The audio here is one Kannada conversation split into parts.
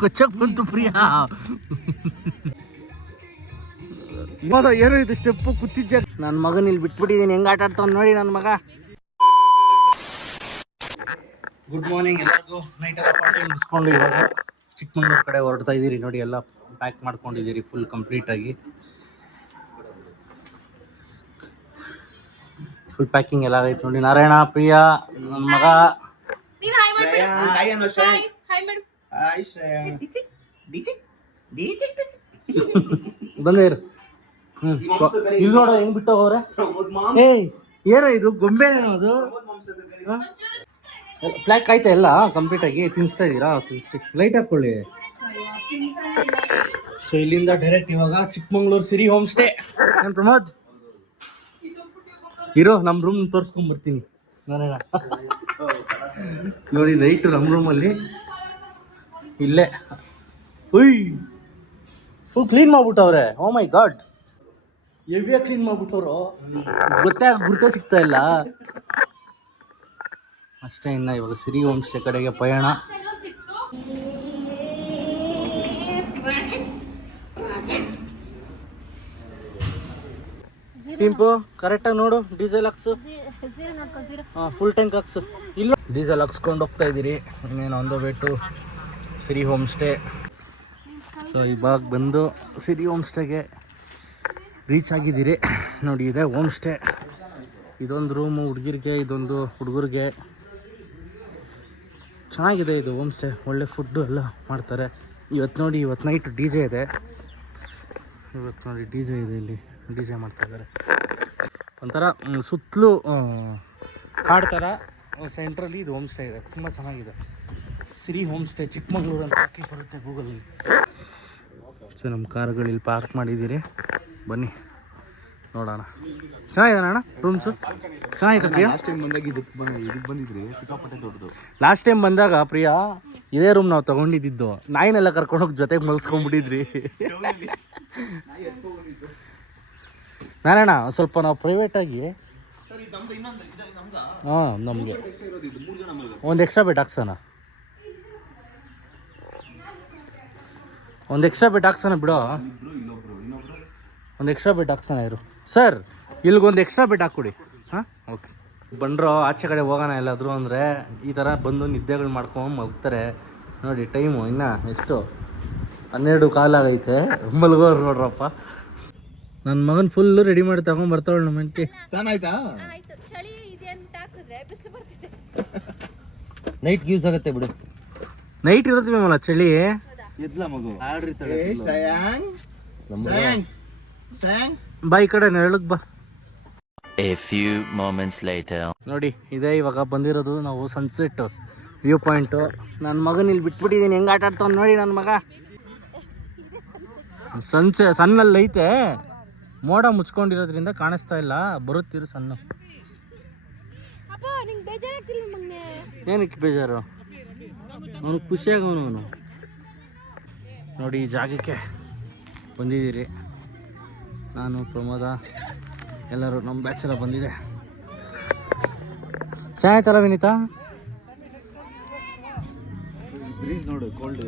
ಕೊಚ್ಚಕ್ ಬಂತು ಪ್ರಿಯಾ. ಇವಾಗ ಏನೋ ಇದು ಸ್ಟೆಪ್ಪು ಕೂತಿದ್ದ ನನ್ನ ಮಗನ ಇಲ್ಲಿ ಬಿಟ್ಬಿಟ್ಟಿದ್ದೀನಿ. ಹೆಂಗೆ ಆಟ ಆಡ್ತಾವ್ ನೋಡಿ ನನ್ನ ಮಗ. ಗುಡ್ ಮಾರ್ನಿಂಗ್ ಎಲ್ಲರಿಗೂ. ನೈಟ್ ಎಲ್ಲ ಪಾರ್ಟಿ ಮುಗಿಸ್ಕೊಂಡು ಇವಾಗ ಚಿಕ್ಕಮಂಗ್ಳೂರು ಕಡೆ ಹೊರಡ್ತಾ ಇದ್ದೀರಿ ನೋಡಿ. ಎಲ್ಲ ಪ್ಯಾಕ್ ಮಾಡ್ಕೊಂಡಿದ್ದೀರಿ ಫುಲ್ ಕಂಪ್ಲೀಟಾಗಿ. ಫುಲ್ ಪ್ಯಾಕಿಂಗ್ ಎಲ್ಲ ಆಗೈತೆ ನೋಡಿ. ನಾರಾಯಣ, ಪ್ರಿಯಾ, ನನ್ನ ಮಗ. ಬಂದೇರು. ಇಲ್ಲಿ ನೋಡ ಹೆಂಗ್ ಬಿಟ್ಟೋಗವ್ರೆ. ಏಯ್ ಏನೋ ಇದು ಗೊಂಬೆನೇನೋ ಅದು. ಪ್ಲ್ಯಾಕ್ ಆಯ್ತಾ ಎಲ್ಲ ಕಂಪ್ಲೀಟಾಗಿ? ತಿನ್ನಿಸ್ತಾ ಇದ್ದೀರಾ? ತಿನ್ನಿಸಿ ಲೈಟ್ ಹಾಕ್ಕೊಳ್ಳಿ. ಸೊ ಇಲ್ಲಿಂದ ಡೈರೆಕ್ಟ್ ಇವಾಗ ಚಿಕ್ಕಮಂಗ್ಳೂರು ಸಿರಿ ಹೋಮ್ ಸ್ಟೇ. ನಾನು ಪ್ರಮೋದ್ ಇರೋ ನಮ್ಮ ರೂಮ್ ತೋರಿಸ್ಕೊಂಡ್ಬರ್ತೀನಿ. ನಾರಾಯಣ ನೋಡಿ ನೈಟು ನಮ್ಮ ರೂಮಲ್ಲಿ ಇಲ್ಲೇ. ಉಯ್ full clean ಮಾಡ್ಬಿಟ್ಟವ್ರೆ. O my god, ಹೆವಿಯಾಗಿ clean ಮಾಡ್ಬಿಟ್ಟವ್ರು. ಗುರ್ತೇ ಸಿಗ್ತಾ ಇಲ್ಲ ಅಷ್ಟೇ. ಇನ್ನು ಇವಾಗ ಸಿರಿ ಹೋಮ್ ಸ್ಟೇ ಕಡೆಗೆ ಪಯಣ. ಪಿಂಪು ಕರೆಕ್ಟಾಗಿ ನೋಡು. ಡೀಸೆಲ್ ಹಾಕ್ಸು. ಹಾಂ ಫುಲ್ ಟ್ಯಾಂಕ್ ಹಾಕ್ಸು. ಇಲ್ಲ ಡೀಸೆಲ್ ಹಾಕ್ಸ್ಕೊಂಡು ಹೋಗ್ತಾ ಇದ್ದೀರಿ. ಇನ್ನೇನು on the way to Siri home stay. So ಇವಾಗ ಬಂದು ಸಿರಿ ಹೋಮ್ ಸ್ಟೇಗೆ ರೀಚ್ ಆಗಿದ್ದೀರಿ ನೋಡಿ. ಇದೆ ಹೋಮ್ ಸ್ಟೇ. ಇದೊಂದು ರೂಮು ಹುಡುಗಿರಿಗೆ, ಇದೊಂದು ಹುಡುಗರಿಗೆ. ಚೆನ್ನಾಗಿದೆ ಇದು ಹೋಮ್ ಸ್ಟೇ. ಒಳ್ಳೆ ಫುಡ್ಡು ಎಲ್ಲ ಮಾಡ್ತಾರೆ. ಇವತ್ತು ನೋಡಿ, ಇವತ್ತು ನೈಟ್ ಡಿ ಜೆ ಇದೆ. ಇವತ್ತು ನೋಡಿ ಡಿ ಜೆ ಇದೆ. ಇಲ್ಲಿ ಡಿ ಜೆ ಮಾಡ್ತಾಯಿದ್ದಾರೆ. ಒಂಥರ ಸುತ್ತಲೂ ಕಾಡು ಥರ ಸೆಂಟ್ರಲ್ಲಿ ಇದು ಹೋಮ್ ಸ್ಟೇ ಇದೆ. ತುಂಬ ಚೆನ್ನಾಗಿದೆ. ಸಿರಿ ಹೋಮ್ ಸ್ಟೇ ಚಿಕ್ಕಮಂಗ್ಳೂರು ಅಂತ ಹಾಕಿ ಬರುತ್ತೆ ಗೂಗಲಲ್ಲಿ. ಸೊ ನಮ್ಮ ಕಾರುಗಳಲ್ಲಿ ಪಾರ್ಕ್ ಮಾಡಿದ್ದೀರಿ. ಬನ್ನಿ ನೋಡೋಣ. ಚೆನ್ನಾಗಿದೆ ಅಣ್ಣ ರೂಮ್ಸು? ಚೆನ್ನಾಗಿತ್ತು ಪ್ರಿಯಾ. ಲಾಸ್ಟ್ ಟೈಮ್ ಬಂದಾಗ ಇದಕ್ಕೆ ಬಂದಿದ್ರಿ ಸಿಕ್ಕಾಪಟ್ಟೆ ದೊಡ್ಡದು. ಲಾಸ್ಟ್ ಟೈಮ್ ಬಂದಾಗ ಪ್ರಿಯಾ ಇದೇ ರೂಮ್ ನಾವು ತೊಗೊಂಡಿದ್ದು. ನಾಯಿನೆಲ್ಲ ಕರ್ಕೊಂಡೋಗಿ ಜೊತೆಗೆ ಮಲ್ಸ್ಕೊಂಡ್ಬಿಟ್ಟಿದ್ರಿ. ನಾರಾಯಣ ಸ್ವಲ್ಪ ನಾವು ಪ್ರೈವೇಟಾಗಿ ಹಾಂ ನಮಗೆ ಒಂದು ಎಕ್ಸ್ಟ್ರಾ ಬೆಡ್ ಹಾಕ್ಸೋಣ. ಒಂದು ಎಕ್ಸ್ಟ್ರಾ ಬೆಡ್ ಹಾಕ್ಸೋಣ ಬಿಡೋ. ಒಂದು ಎಕ್ಸ್ಟ್ರಾ ಬೆಡ್ ಹಾಕ್ಸೋಣ ಇರು ಸರ್. ಇಲ್ಲಿಗೊಂದು ಎಕ್ಸ್ಟ್ರಾ ಬೆಡ್ ಹಾಕ್ಕೊಡಿ. ಹಾಂ ಓಕೆ. ಬಂದ್ರೋ ಆಚೆ ಕಡೆ ಹೋಗೋಣ ಎಲ್ಲಾದರೂ ಅಂದರೆ ಈ ಥರ ಬಂದು ನಿದ್ದೆಗಳು ಮಾಡ್ಕೊಂಡು ಮಲ್ಗ್ತಾರೆ ನೋಡಿ. ಟೈಮು ಇನ್ನು ಎಷ್ಟು 12:15 ಆಗೈತೆ. ಮಲ್ಗೋರು ನೋಡ್ರಪ್ಪ. ನನ್ನ ಮಗನ ಫುಲ್ಲು ರೆಡಿ ಮಾಡಿ ತಗೊಂಡ್ಬರ್ತಾವಳು ನಮ್ಮ ಹೆಂಡತಿ. ಸ್ನಾನ ಆಯ್ತಾ? ನೈಟ್ ಯೂಸ್ ಆಗುತ್ತೆ ಬಿಡು. ನೈಟ್ ಇರುತ್ತೆ ಮೇಮಲ್ಲ ಚಳಿ. ಬಾ ಈ ಕಡೆ ನೆರಳಕ್ಕೆ ಬಾ. A few moments later. ನೋಡಿ ಇದೇ ಇವಾಗ ಬಂದಿರೋದು ನಾವು ಸನ್ಸೆಟ್ ವ್ಯೂ ಪಾಯಿಂಟು. ನನ್ನ ಮಗನ ಇಲ್ಲಿ ಬಿಟ್ಬಿಟ್ಟಿದ್ದೀನಿ. ಹೆಂಗೆ ಆಟ ಆಡ್ತಾವ್ ನೋಡಿ ನನ್ನ ಮಗ. ಸಣ್ಣಲ್ಲಿ ಐತೆ, ಮೋಡ ಮುಚ್ಕೊಂಡಿರೋದ್ರಿಂದ ಕಾಣಿಸ್ತಾ ಇಲ್ಲ. ಬರುತ್ತಿರು ಸಣ್ಣ. ಏನಕ್ಕೆ ಬೇಜಾರು? ಅವನು ಖುಷಿಯಾಗವನು. ಅವನು ನೋಡಿ ಈ ಜಾಗಕ್ಕೆ ಬಂದಿದ್ದೀರಿ. ನಾನು ಪ್ರಮೋದ ಎಲ್ಲರೂ ನಮ್ಮ ಬ್ಯಾಚ್ ಎಲ್ಲ ಬಂದಿದೆ. ಚೆನ್ನಾಯ್ತಲ್ಲ ವಿನೀತಾ? ನೋಡು ಕೋಲ್ಡ್.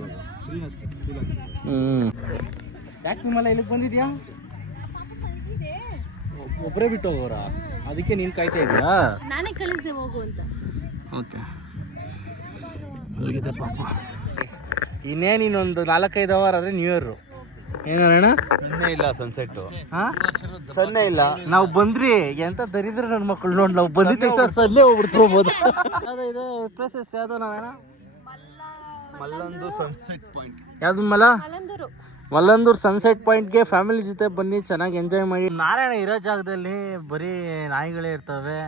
ಯಾಕೆ ನಿಮ್ಮಲ್ಲ ಇಲ್ಲಿಗೆ ಬಂದಿದ್ಯಾ? ಒಬ್ಬರೇ ಬಿಟ್ಟು ಹೋಗೋರ? ಅದಕ್ಕೆ ನೀನು ಕಾಯ್ತಾ ಇದೆಯಾ? ನಾನೇ ಕಳಿಸ್ದೆ ಹೋಗು ಅಂತ. ಓಕೆ ಅಲ್ಲಿದೆ ಪಾಪ. ಇನ್ನೇನು ಇನ್ನೊಂದು 4-5 ಅವರ್ ಆದರೆ ನ್ಯೂ ಇಯರು. ಏನಣ್ಣ ಸನ್ನೆ ಇಲ್ಲ ಸನ್ಸೆಟ್ಟು. ಹಾಂ ಸನ್ನೆ ಇಲ್ಲ. ನಾವು ಬಂದ್ರಿ ಎಂತ ದರಿದ್ರ ನನ್ನ ಮಕ್ಕಳು ನೋಡಿ. ನಾವು ಬಂದಿದ್ದ ತಕ್ಷಣ ಸನ್ನೆ ಹೋಗ್ಬಿಡ್ತಿರ್ಬೋದು. ಅದೇ ಇದು ಪ್ಲೇಸಸ್ ಯಾವುದು ನಾವೇನ? Mallandur sunset point. ಯಾವ್ದು ಮಲ್ಲಂದೂರು ಸನ್ಸೆಟ್ ಪಾಯಿಂಟ್ಗೆ ಫ್ಯಾಮಿಲಿ ಜೊತೆ ಬನ್ನಿ, ಚೆನ್ನಾಗಿ ಎಂಜಾಯ್ ಮಾಡಿ. ನಾರಾಯಣ ಇರೋ ಜಾಗದಲ್ಲಿ ಬರೀ ನಾಯಿಗಳೇ ಇರ್ತವೆ.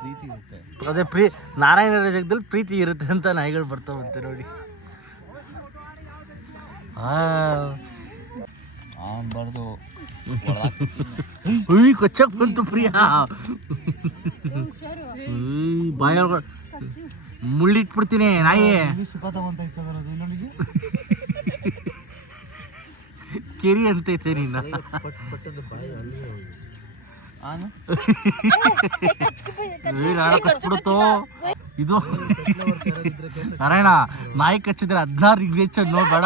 ಪ್ರೀತಿ ಇರುತ್ತೆ. ಅದೇ ನಾರಾಯಣ ಇರೋ ಜಾಗದಲ್ಲಿ ಪ್ರೀತಿ ಇರುತ್ತೆ ಅಂತ ನಾಯಿಗಳು ಬರ್ತಾವಂತೆ ನೋಡಿ. ಬರ್ದು ಕೊಚ್ಚಕ್ ಬಂತು ಪ್ರಿಯಾ. ಬಾಯ ಮುಳ್ಳಿಟ್ಬಿಡ್ತೀನಿ ನಾಯಿ. ಕೆರಿ ಅಂತೈತೆ ನೀನು. ನಾಳೆ ಕಚ್ಬಿಡುತ್ತೋ. ಇದು ನಾರಾಯಣ ನಾಯಿ ಕಚ್ಚಿದ್ರೆ 16 ಇಂಜೆಕ್ಷನ್ ನೋಡ್ಬೇಡ.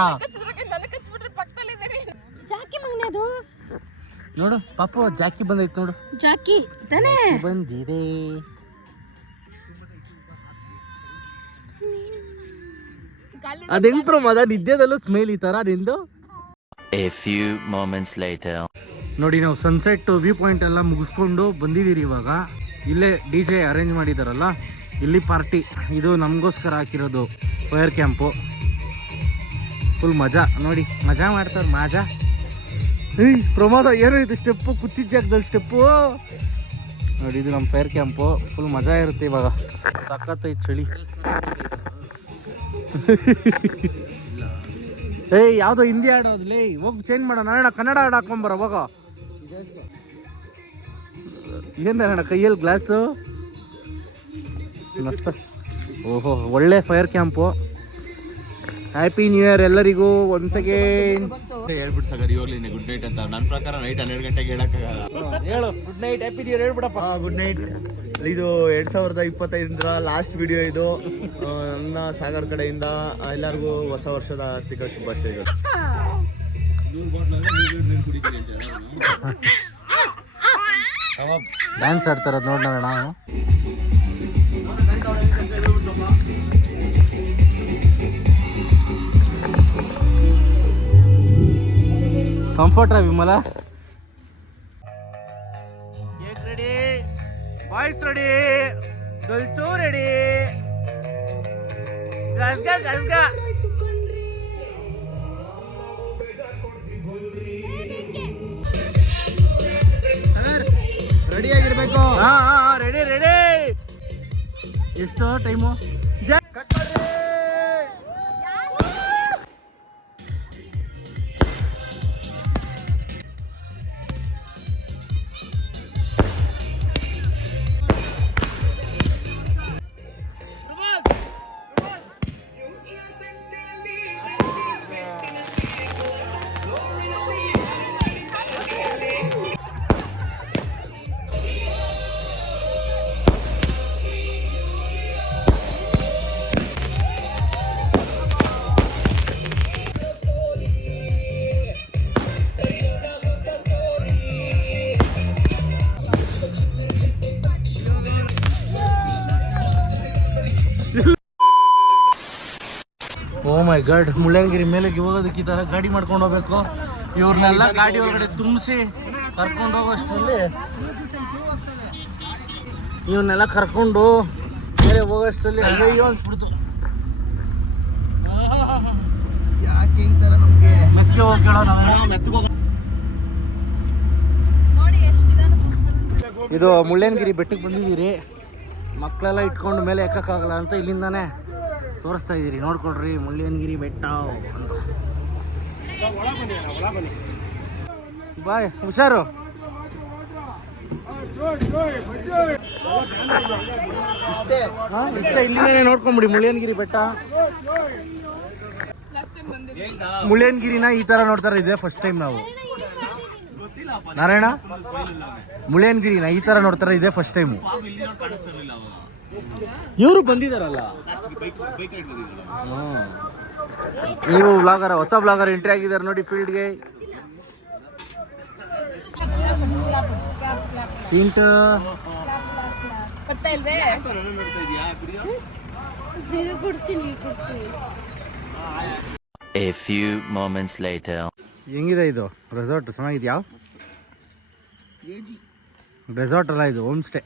ಜಾಕಿ ಮಗನೇದು ನೋಡು ಪಾಪು ಜಾಕಿ ಬಂದೈತೆ ನೋಡು. ಜಾಕಿ ತಾನೇ ಬಂದಿದೆ. ಅದೆಂಗ್ ಪ್ರಮಾದ ನಿದ್ದೆದಲ್ಲೂ ಸ್ಮೇಲ್ ಈ ತರ ನಿಂದು. A few moments later. ನೋಡಿ ನಾವು ಸನ್ಸೆಟ್ ವ್ಯೂ ಪಾಯಿಂಟ್ ಎಲ್ಲ ಮುಗಿಸ್ಕೊಂಡು ಬಂದಿದ್ದೀರಿ. ಇವಾಗ ಇಲ್ಲೇ DJ ಅರೇಂಜ್ ಮಾಡಿದಾರಲ್ಲ, ಇಲ್ಲಿ ಪಾರ್ಟಿ. ಇದು ನಮಗೋಸ್ಕರ ಹಾಕಿರೋದು ಫೈರ್ ಕ್ಯಾಂಪು. ಫುಲ್ ಮಜಾ ನೋಡಿ, ಮಜಾ ಮಾಡ್ತಾರೆ ಮಜಾ. ಪ್ರಮಾದ ಏನೋ ಇದು ಸ್ಟೆಪ್ಪು, ಕೂತಿದ್ದ ಜಾಗದಲ್ಲಿ ಸ್ಟೆಪ್ಪು ನೋಡಿ. ಇದು ನಮ್ಮ ಫೈರ್ ಕ್ಯಾಂಪು. ಫುಲ್ ಮಜಾ ಇರುತ್ತೆ ಇವಾಗ. ಸಖತ್ತೈತೆ ಚಳಿ. ಏಯ್ ಯಾವುದೋ ಹಿಂದಿ ಆಡೋದ್ಲೇ, ಹೋಗಿ ಚೇಂಜ್ ಮಾಡೋಣ. ಕನ್ನಡ ಹಾಡು ಹಾಕೊಂಬರ ಹೋಗ. ಏನ ಕೈಯಲ್ಲಿ ಗ್ಲಾಸು ಮಸ್ತ್. ಓಹೋ ಒಳ್ಳೆ fire camp. Happy new year ಎಲ್ಲರಿಗೂ ಒನ್ಸ್ ಅಗೇನ್. ಹೇಳ್ಬಿಟ್ಟು ಸಗರ್ ಇವಾಗಲೇ ಗುಡ್ ನೈಟ್ ಅಂತ. ನನ್ನ ಪ್ರಕಾರ ನೈಟ್ 12 ಗಂಟೆಗೆ ಹೇಳಕ್ಕಾಗಲ್ಲ. ಹೇಳು good night, happy new year ಹೇಳ್ಬಿಡಪ್ಪ. Good night. ಇದು 2025 ಲಾಸ್ಟ್ ವಿಡಿಯೋ ಇದು. ನನ್ನ ಸಾಗರ್ ಕಡೆಯಿಂದ ಎಲ್ಲರಿಗೂ ಹೊಸ ವರ್ಷದ ಆರ್ಥಿಕ ಶುಭಾಶಯಗಳು. ಡ್ಯಾನ್ಸ್ ಆಡ್ತಾರದು ನೋಡೋಣ ನಾವು. ಕಂಫರ್ಟ್ರಾ ವಿಮಲ? ಕೇಕ್ ರೆಡಿ, ಬಾಯ್ಸ್ ರೆಡಿ, ಗಲ್ಚು ರೆಡಿ, ಗಸ್ಗ ಗಸ್ಗ. ರೆಡಿ ಆಗಿರ್ಬೇಕು. ಹಾ ರೆಡಿ ರೆಡಿ. ಎಷ್ಟು time? Oh my god, Mullayanagiri ಮೇಲೆ ಹೋಗೋದಕ್ಕೆ ಈ ಥರ ಗಾಡಿ ಮಾಡ್ಕೊಂಡು ಹೋಗ್ಬೇಕು. ಇವ್ರನ್ನೆಲ್ಲ ಗಾಡಿ ಒಳಗಡೆ ತುಂಬಿಸಿ ಕರ್ಕೊಂಡು ಹೋಗೋಷ್ಟರಲ್ಲಿ, ಇವನ್ನೆಲ್ಲ ಕರ್ಕೊಂಡು ಮೇಲೆ ಹೋಗೋಷ್ಟರಲ್ಲಿ ಅಯ್ಯೋ ಅನ್ಸ್ಬಿಡ್ತು. ಯಾಕೆ ಈ ಥರ ನಮಗೆ ಮೆತ್ತಿಗೆ ಹೋಗ್ಬೇಡ ನಾವು. ಇದು ಮುಳ್ಳಯ್ಯನಗಿರಿ ಬೆಟ್ಟಕ್ಕೆ ಬಂದಿದ್ದೀರಿ. ಮಕ್ಕಳೆಲ್ಲ ಇಟ್ಕೊಂಡು ಮೇಲೆ ಎಕ್ಕೋಕ್ಕಾಗಲ್ಲ ಅಂತ ಇಲ್ಲಿಂದಾನೆ ತೋರಿಸ್ತಾ ಇದ್ದೀರಿ. ನೋಡ್ಕೊಡ್ರಿ ಮುಳ್ಳಯ್ಯನಗಿರಿ ಬೆಟ್ಟ ಅಂತ. ಬಾಯ್, ಹುಷಾರು. ಇಷ್ಟೇ ಇಲ್ಲಿಂದಾನೆ ನೋಡ್ಕೊಂಬಿಡಿ ಮುಳ್ಳಯ್ಯನಗಿರಿ ಬೆಟ್ಟ. ಮುಳ್ಳಯ್ಯನಗಿರಿನ ಈ ಥರ ನೋಡ್ತಾರೆ, ಇದೇ ಫಸ್ಟ್ ಟೈಮ್ ನಾವು. ನಾರಾಯಣ, ಮುಳ್ಳಯ್ಯನಗಿರಿನ ಈ ಥರ ನೋಡ್ತಾರೆ, ಇದೇ ಫಸ್ಟ್ ಟೈಮು. ಇವರು ಬಂದಿದಾರಲ್ಲ, ನೀವು ವ್ಲಾಗರ, ಹೊಸ ವ್ಲಾಗರ್ ಎಂಟ್ರಿ ಆಗಿದ್ದಾರೆ ನೋಡಿ ಫೀಲ್ಡ್ಗೆ. ಇಂಟ್ A few moments later. ಹೆಂಗಿದೆ ಇದು ರೆಸಾರ್ಟ್? ಚೆನ್ನಾಗಿದ್ಯಾ? ರೆಸಾರ್ಟ್ ಅಲ್ಲ ಇದು, ಹೋಮ್ ಸ್ಟೇ.